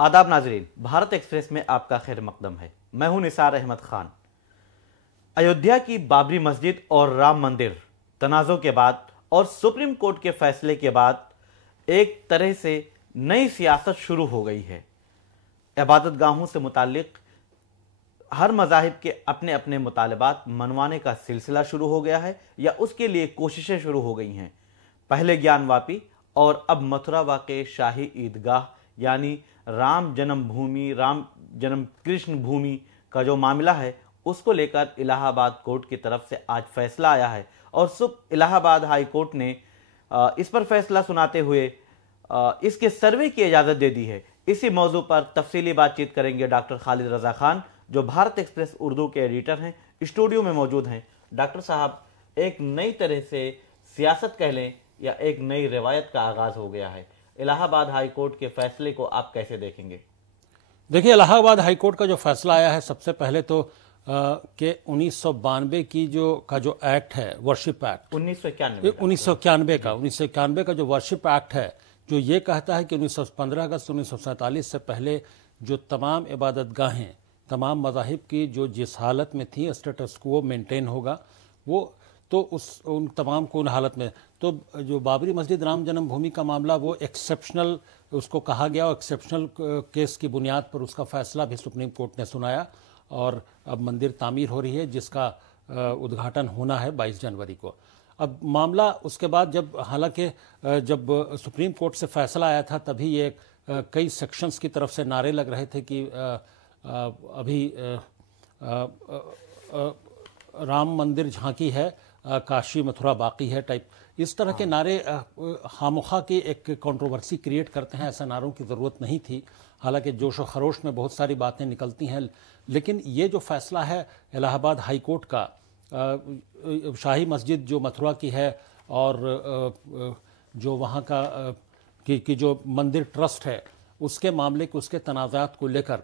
आदाब नाजरीन, भारत एक्सप्रेस में आपका खैर मकदम है। मैं हूं निसार अहमद खान। अयोध्या की बाबरी मस्जिद और राम मंदिर तनाज़ों के बाद और सुप्रीम कोर्ट के फैसले के बाद एक तरह से नई सियासत शुरू हो गई है। इबादत गाहों से मुताल्लिक हर मज़ाहिब के अपने अपने मुतालबात मनवाने का सिलसिला शुरू हो गया है या उसके लिए कोशिशें शुरू हो गई हैं। पहले ज्ञानवापी और अब मथुरा वाक़े शाही ईदगाह यानी राम जन्मभूमि, राम जन्म कृष्ण भूमि का जो मामला है उसको लेकर इलाहाबाद कोर्ट की तरफ से आज फैसला आया है और इलाहाबाद हाई कोर्ट ने इस पर फैसला सुनाते हुए इसके सर्वे की इजाज़त दे दी है। इसी मौजू पर तफसीली बातचीत करेंगे डॉक्टर खालिद रज़ा खान, जो भारत एक्सप्रेस उर्दू के एडिटर हैं, स्टूडियो में मौजूद हैं। डॉक्टर साहब, एक नई तरह से सियासत कह लें या एक नई रिवायत का आगाज हो गया है। इलाहाबाद हाई कोर्ट के फैसले को आप कैसे देखेंगे? देखिए, इलाहाबाद हाई कोर्ट का जो फैसला आया है, सबसे पहले तो कि 1992 की जो एक्ट है, वर्शिप एक्ट 1991 का जो वर्शिप एक्ट है, जो ये कहता है कि 15 अगस्त 1947 से पहले जो तमाम इबादतगाहें तमाम मज़ाहिब की जो जिस हालत में थी स्टेटस को मेंटेन होगा, वो तो उन तमाम को उन हालत में। तो जो बाबरी मस्जिद राम जन्मभूमि का मामला वो एक्सेप्शनल उसको कहा गया और एक्सेप्शनल केस की बुनियाद पर उसका फैसला भी सुप्रीम कोर्ट ने सुनाया और अब मंदिर तामीर हो रही है, जिसका उद्घाटन होना है 22 जनवरी को। अब मामला उसके बाद हालांकि जब सुप्रीम कोर्ट से फैसला आया था तभी ये कई सेक्शंस की तरफ से नारे लग रहे थे कि अभी राम मंदिर झांकी है, काशी मथुरा बाकी है टाइप, इस तरह के नारे खामोखा की एक कंट्रोवर्सी क्रिएट करते हैं। ऐसा नारों की ज़रूरत नहीं थी। हालांकि जोश व खरोश में बहुत सारी बातें निकलती हैं, लेकिन ये जो फैसला है इलाहाबाद हाई कोर्ट का, शाही मस्जिद जो मथुरा की है और जो वहाँ का की जो मंदिर ट्रस्ट है उसके मामले के उसके तनाज़ात को लेकर,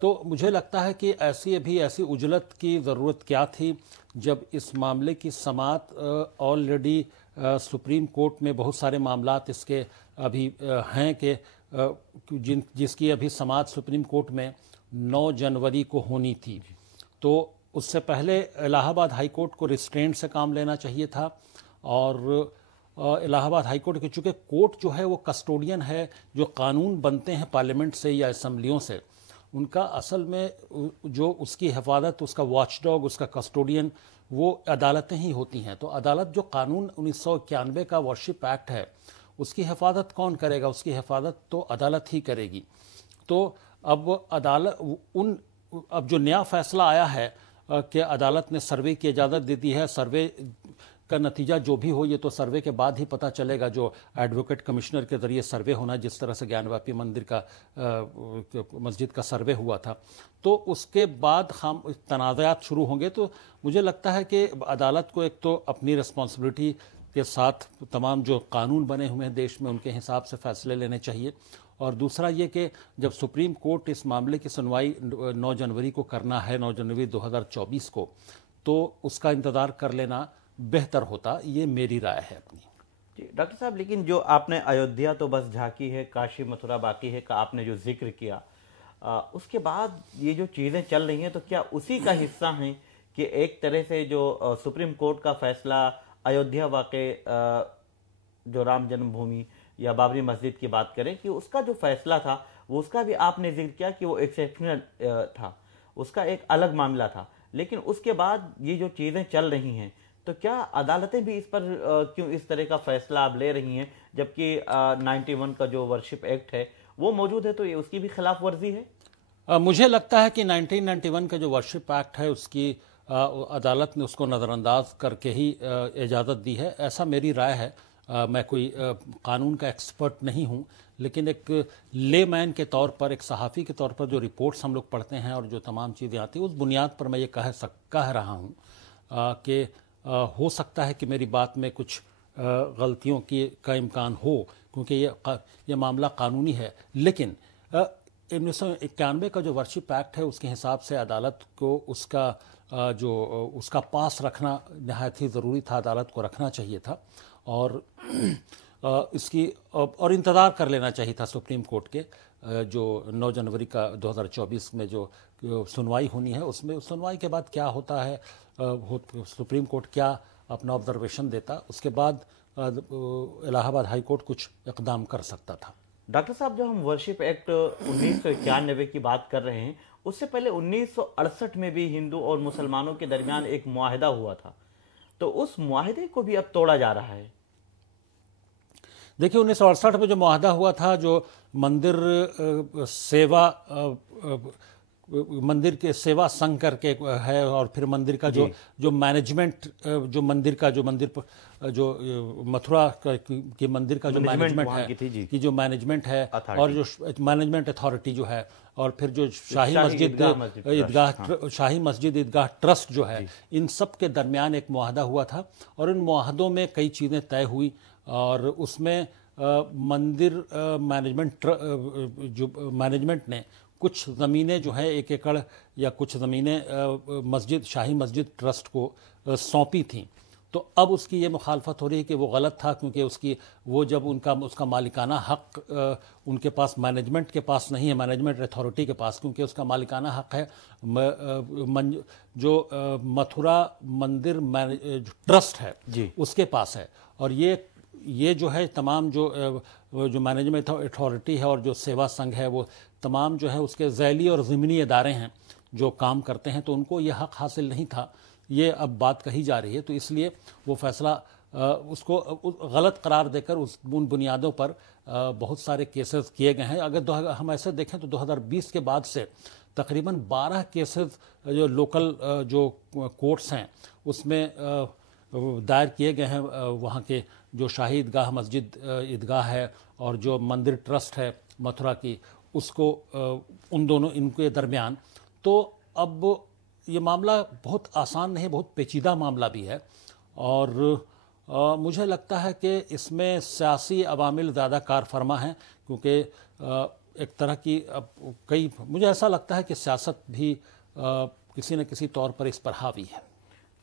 तो मुझे लगता है कि ऐसी उजलत की ज़रूरत क्या थी जब इस मामले की समाअत ऑलरेडी सुप्रीम कोर्ट में बहुत सारे मामलात इसके अभी हैं कि जिसकी अभी समाअत सुप्रीम कोर्ट में 9 जनवरी को होनी थी। तो उससे पहले इलाहाबाद हाई कोर्ट को रिस्ट्रेंट से काम लेना चाहिए था और इलाहाबाद हाई कोर्ट के चूँकि कोर्ट जो है वो कस्टोडियन है, जो कानून बनते हैं पार्लियामेंट से या असम्बलियों से, उनका असल में जो उसकी हिफाजत, उसका वॉचडॉग, उसका कस्टोडियन वो अदालतें ही होती हैं। तो अदालत जो कानून 1991 का वर्शिप एक्ट है उसकी हिफाजत कौन करेगा? उसकी हिफाजत तो अदालत ही करेगी। तो अब जो नया फैसला आया है कि अदालत ने सर्वे की इजाज़त दे दी है। सर्वे का नतीजा जो भी हो, ये तो सर्वे के बाद ही पता चलेगा, जो एडवोकेट कमिश्नर के ज़रिए सर्वे होना, जिस तरह से ज्ञानवापी मंदिर का मस्जिद का सर्वे हुआ था। तो उसके बाद हम तनाज़ात शुरू होंगे। तो मुझे लगता है कि अदालत को एक तो अपनी रिस्पॉन्सिबिलिटी के साथ तमाम जो कानून बने हुए हैं देश में उनके हिसाब से फ़ैसले लेने चाहिए, और दूसरा ये कि जब सुप्रीम कोर्ट इस मामले की सुनवाई 9 जनवरी को करना है, 9 जनवरी 2024 को, तो उसका इंतज़ार कर लेना बेहतर होता। ये मेरी राय है अपनी। जी डॉक्टर साहब, लेकिन जो आपने अयोध्या तो बस झांकी है, काशी मथुरा बाकी है का आपने जो जिक्र किया, उसके बाद ये जो चीज़ें चल रही हैं तो क्या उसी का हिस्सा हैं कि एक तरह से जो सुप्रीम कोर्ट का फैसला अयोध्या वाक़े जो राम जन्मभूमि या बाबरी मस्जिद की बात करें कि उसका जो फैसला था वो उसका भी आपने जिक्र किया कि वो एक्सेप्शनल था, उसका एक अलग मामला था, लेकिन उसके बाद ये जो चीज़ें चल रही हैं तो क्या अदालतें भी इस पर क्यों इस तरह का फैसला आप ले रही हैं, जबकि 91 का जो वर्शिप एक्ट है वो मौजूद है, तो ये उसकी भी खिलाफ वर्जी है? मुझे लगता है कि 1991 का जो वर्शिप एक्ट है उसकी अदालत ने उसको नज़रअंदाज करके ही इजाज़त दी है, ऐसा मेरी राय है। मैं कोई कानून का एक्सपर्ट नहीं हूँ, लेकिन एक लेमैन के तौर पर, एक सहाफ़ी के तौर पर जो रिपोर्ट्स हम लोग पढ़ते हैं और जो तमाम चीज़ें आती हैं उस बुनियाद पर मैं ये कह रहा हूँ कि हो सकता है कि मेरी बात में कुछ गलतियों का इम्कान हो, क्योंकि ये मामला कानूनी है। लेकिन 1991 का जो वर्शिप एक्ट है उसके हिसाब से अदालत को उसका पास रखना नहायत ही ज़रूरी था, अदालत को रखना चाहिए था और इसकी और इंतज़ार कर लेना चाहिए था सुप्रीम कोर्ट के जो 9 जनवरी का 2024 में जो सुनवाई होनी है, उसमें सुनवाई के बाद क्या होता है, सुप्रीम कोर्ट क्या अपना ऑब्जर्वेशन देता, उसके बाद इलाहाबाद हाई कोर्ट कुछ इकदाम कर सकता था। डॉक्टर साहब, जब हम वर्शिप एक्ट 1991 की बात कर रहे हैं, उससे पहले 1968 में भी हिंदू और मुसलमानों के दरमियान एक मुआहदा हुआ था, तो उस मुआहदे को भी अब तोड़ा जा रहा है। देखिए 1968 में जो मुआहदा हुआ था, जो मंदिर सेवा मंदिर के सेवा संघ करके है, और फिर मंदिर का जो मैनेजमेंट, जो मंदिर का जो मथुरा के मंदिर का जो मैनेजमेंट है, कि जो मैनेजमेंट है और जो मैनेजमेंट अथॉरिटी जो है, और फिर जो शाही मस्जिद ईदगाह ट्रस्ट जो है, इन सब के दरमियान एक मुआहदा हुआ था, और इन मुआहदों में कई चीज़ें तय हुई, और उसमें मंदिर मैनेजमेंट ने कुछ ज़मीनें जो है 1 एकड़ या कुछ ज़मीनें शाही मस्जिद ट्रस्ट को सौंपी थीं। तो अब उसकी ये मुखालफत हो रही है कि वो गलत था, क्योंकि वो जब उसका मालिकाना हक उनके पास, मैनेजमेंट के पास नहीं है, मैनेजमेंट अथॉरिटी के पास, क्योंकि उसका मालिकाना हक है जो मथुरा मंदिर ट्रस्ट है उसके पास है। और ये जो है तमाम जो मैनेजमेंट अथॉरिटी है और जो सेवा संघ है, वो तमाम जो है उसके ज़ैली और ज़िमनी इदारे हैं जो काम करते हैं, तो उनको ये हक हासिल नहीं था, ये अब बात कही जा रही है। तो इसलिए वो फैसला उसको गलत करार देकर उन बुनियादों पर बहुत सारे केसेस किए गए हैं। अगर हम ऐसे देखें तो 2020 के बाद से तकरीबन 12 केसेस जो लोकल जो कोर्ट्स हैं उसमें दायर किए गए हैं। वहाँ के जो शाही ईदगाह मस्जिद ईदगाह है और जो मंदिर ट्रस्ट है मथुरा की, उसको इनके दरमियान। तो अब ये मामला बहुत आसान नहीं, बहुत पेचीदा मामला भी है, और मुझे लगता है कि इसमें सियासी अवामिल ज़्यादा कार फरमा हैं, क्योंकि एक तरह की मुझे ऐसा लगता है कि सियासत भी किसी न किसी तौर पर इस पर हावी है।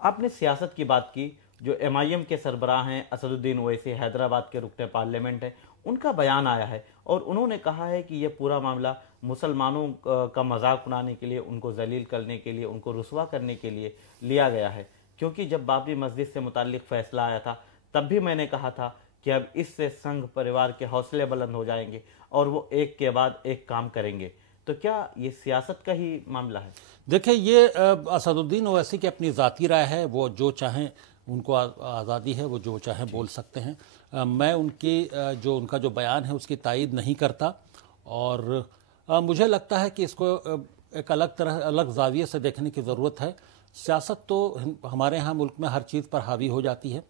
आपने सियासत की बात की, जो MIM के सरबराह हैं असदुद्दीन ओवैसी, हैदराबाद के रुकने पार्लियामेंट हैं, उनका बयान आया है और उन्होंने कहा है कि यह पूरा मामला मुसलमानों का मजाक उड़ाने के लिए, उनको जलील करने के लिए, उनको रुसवा करने के लिए लिया गया है। क्योंकि जब बाबरी मस्जिद से मुताल्लिक फैसला आया था, तब भी मैंने कहा था कि अब इससे संघ परिवार के हौसले बुलंद हो जाएंगे और वो एक के बाद एक काम करेंगे। तो क्या ये सियासत का ही मामला है? देखिए, ये असदुद्दीन ओवैसी की अपनी ज़ाती राय है, वो जो चाहें, उनको आज़ादी है, वो जो चाहें बोल सकते हैं। मैं उनका जो बयान है उसकी तायीद नहीं करता, और मुझे लगता है कि इसको एक अलग ज़ाविये से देखने की ज़रूरत है। सियासत तो हमारे यहाँ मुल्क में हर चीज़ पर हावी हो जाती है,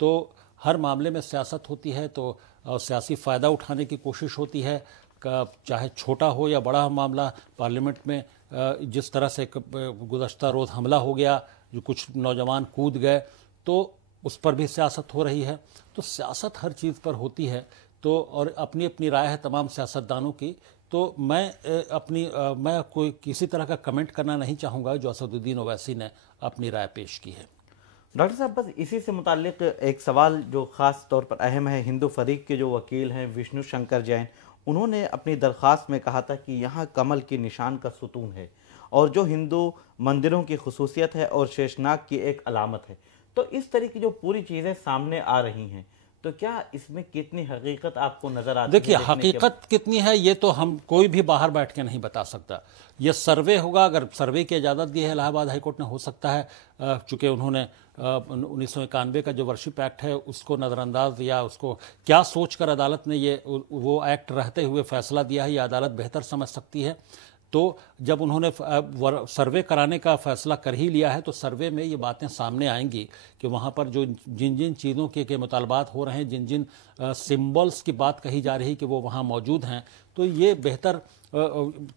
तो हर मामले में सियासत होती है, तो सियासी फ़ायदा उठाने की कोशिश होती है, चाहे छोटा हो या बड़ा मामला। पार्लियामेंट में जिस तरह से गुज़श्ता रोज़ हमला हो गया, जो कुछ नौजवान कूद गए, तो उस पर भी सियासत हो रही है। तो सियासत हर चीज़ पर होती है, तो और अपनी अपनी राय है तमाम सियासतदानों की। तो मैं कोई किसी तरह का कमेंट करना नहीं चाहूँगा जो असदुद्दीन ओवैसी ने अपनी राय पेश की है। डॉक्टर साहब, बस इसी से मुताल्लिक एक सवाल जो ख़ास तौर पर अहम है। हिंदू फरीक के जो वकील हैं विष्णु शंकर जैन, उन्होंने अपनी दरख्वास्त में कहा था कि यहाँ कमल के निशान का सुतून है और जो हिंदू मंदिरों की खुसूसियत है और शेषनाग की एक अलामत है। तो इस तरह की जो पूरी चीज़ें सामने आ रही हैं, तो क्या इसमें कितनी हकीकत आपको नजर आती है? देखिए, हकीकत कितनी है ये तो हम कोई भी बाहर बैठ के नहीं बता सकता। ये सर्वे होगा, अगर सर्वे की इजाज़त दी है इलाहाबाद हाईकोर्ट ने, हो सकता है चूँकि उन्होंने 1991 का जो वर्शिप एक्ट है उसको नज़रअंदाज या उसको क्या सोचकर अदालत ने वो एक्ट रहते हुए फैसला दिया है, ये अदालत बेहतर समझ सकती है। तो जब उन्होंने सर्वे कराने का फैसला कर ही लिया है, तो सर्वे में ये बातें सामने आएंगी कि वहाँ पर जो जिन जिन चीज़ों के मुतालबात हो रहे हैं, जिन जिन सिंबल्स की बात कही जा रही है कि वो वहाँ मौजूद हैं, तो ये बेहतर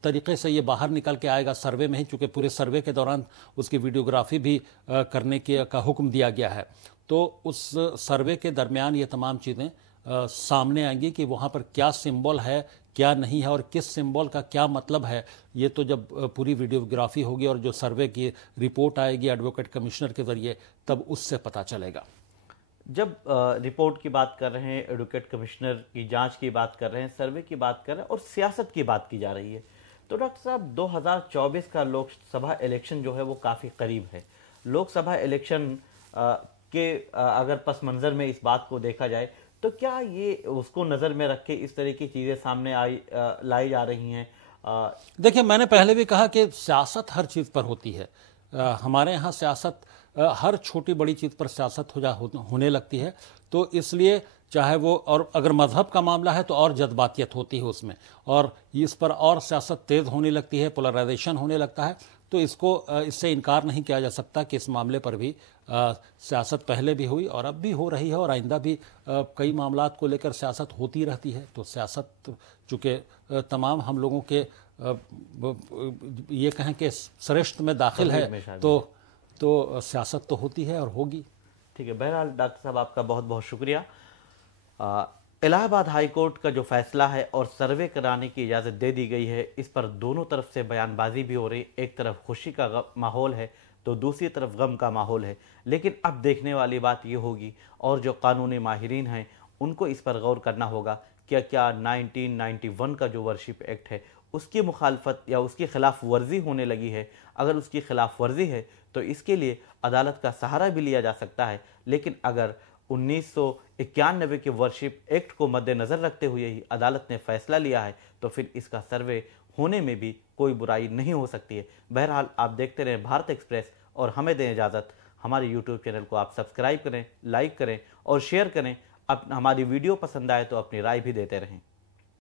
तरीके से ये बाहर निकल के आएगा सर्वे में ही, चूँकि पूरे सर्वे के दौरान उसकी वीडियोग्राफी भी करने का हुक्म दिया गया है। तो उस सर्वे के दरमियान ये तमाम चीज़ें सामने आएंगी कि वहाँ पर क्या सिंबल है, क्या नहीं है, और किस सिंबल का क्या मतलब है। ये तो जब पूरी वीडियोग्राफी होगी और जो सर्वे की रिपोर्ट आएगी एडवोकेट कमिश्नर के ज़रिए, तब उससे पता चलेगा। जब रिपोर्ट की बात कर रहे हैं, एडवोकेट कमिश्नर की जांच की बात कर रहे हैं, सर्वे की बात कर रहे हैं और सियासत की बात की जा रही है, तो डॉक्टर साहब 2024 का लोकसभा इलेक्शन जो है वो काफ़ी करीब है। लोकसभा इलेक्शन के अगर पस मंज़र में इस बात को देखा जाए तो क्या ये उसको नज़र में रख के इस तरह की चीज़ें सामने लाई जा रही हैं? देखिए, मैंने पहले भी कहा कि सियासत हर चीज़ पर होती है। हमारे यहाँ सियासत हर छोटी बड़ी चीज़ पर सियासत होने लगती है। तो इसलिए चाहे वो, और अगर मजहब का मामला है तो और जज्बातियत होती है उसमें, और इस पर और सियासत तेज़ होने लगती है, पोलराइजेशन होने लगता है। तो इससे इनकार नहीं किया जा सकता कि इस मामले पर भी सियासत पहले भी हुई और अब भी हो रही है, और आइंदा भी कई मामलात को लेकर सियासत होती रहती है। तो सियासत चूँकि तमाम हम लोगों के ये कहें कि श्रेष्ठ में दाखिल है, तो सियासत तो होती है और होगी। ठीक है, बहरहाल डॉक्टर साहब आपका बहुत बहुत शुक्रिया। इलाहाबाद हाई कोर्ट का जो फैसला है और सर्वे कराने की इजाज़त दे दी गई है, इस पर दोनों तरफ से बयानबाजी भी हो रही। एक तरफ खुशी का माहौल है तो दूसरी तरफ गम का माहौल है। लेकिन अब देखने वाली बात ये होगी, और जो कानूनी माहिरीन हैं उनको इस पर गौर करना होगा, क्या 1991 का जो वर्शिप एक्ट है उसकी मुखालफत या उसकी खिलाफ वर्जी होने लगी है। अगर उसकी खिलाफ वर्जी है तो इसके लिए अदालत का सहारा भी लिया जा सकता है। लेकिन अगर 1991 के वर्शिप एक्ट को मद्देनज़र रखते हुए ही अदालत ने फैसला लिया है तो फिर इसका सर्वे होने में भी कोई बुराई नहीं हो सकती है। बहरहाल आप देखते रहें भारत एक्सप्रेस और हमें दें इजाज़त। हमारे यूट्यूब चैनल को आप सब्सक्राइब करें, लाइक करें और शेयर करें। हमारी वीडियो पसंद आए तो अपनी राय भी देते रहें।